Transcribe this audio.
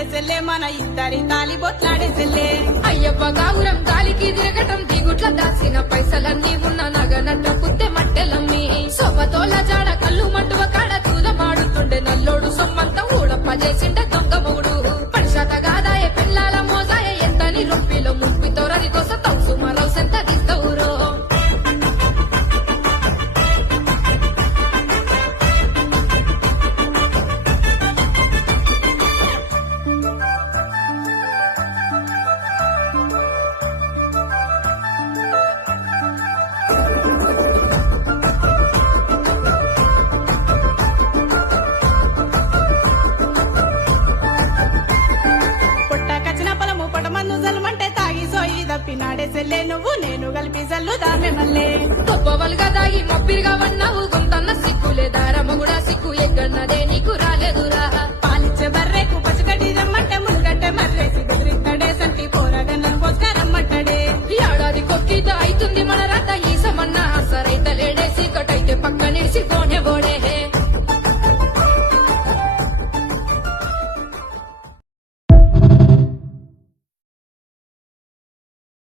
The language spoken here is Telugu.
బొట్లాడే సెల్లే మన ఇద్దరి తాలి బొట్లాడే సెల్లే అయ్యవ్వ గావురం గాలికి తిరగటం దిగుట్ల దాచిన పైసలన్నీ ఉన్న నగనట్ట పుత్తె మట్టెలమ్మి సొప్పతోల జాడ కళ్ళు మంటువ కాడ తూదమాడుతుండే నల్లోడు సొమ్మంతా ఊడప్పజేసిండ దొంగ మొగుడు పడిశాత గాదాయ పిల్లాల మోసాయ ఎంతని రొప్పిలో ముప్పితో రది దోస తౌసు మరవు సెంత తీస్తవురో పొట్టకచ్చిన పొలము పొటమందు జల్మంటే తాగి సోయి దప్పినాడే సెల్లే నువ్వు నేను కలిపి జల్లు దామె మల్లే గొప్పవలుగా దాగి మొప్పిరిగా వన్నావు గుంతన్న సిక్కులే దారమ్మ కూడా సిక్కు ఎగ్గన్నదే నీకు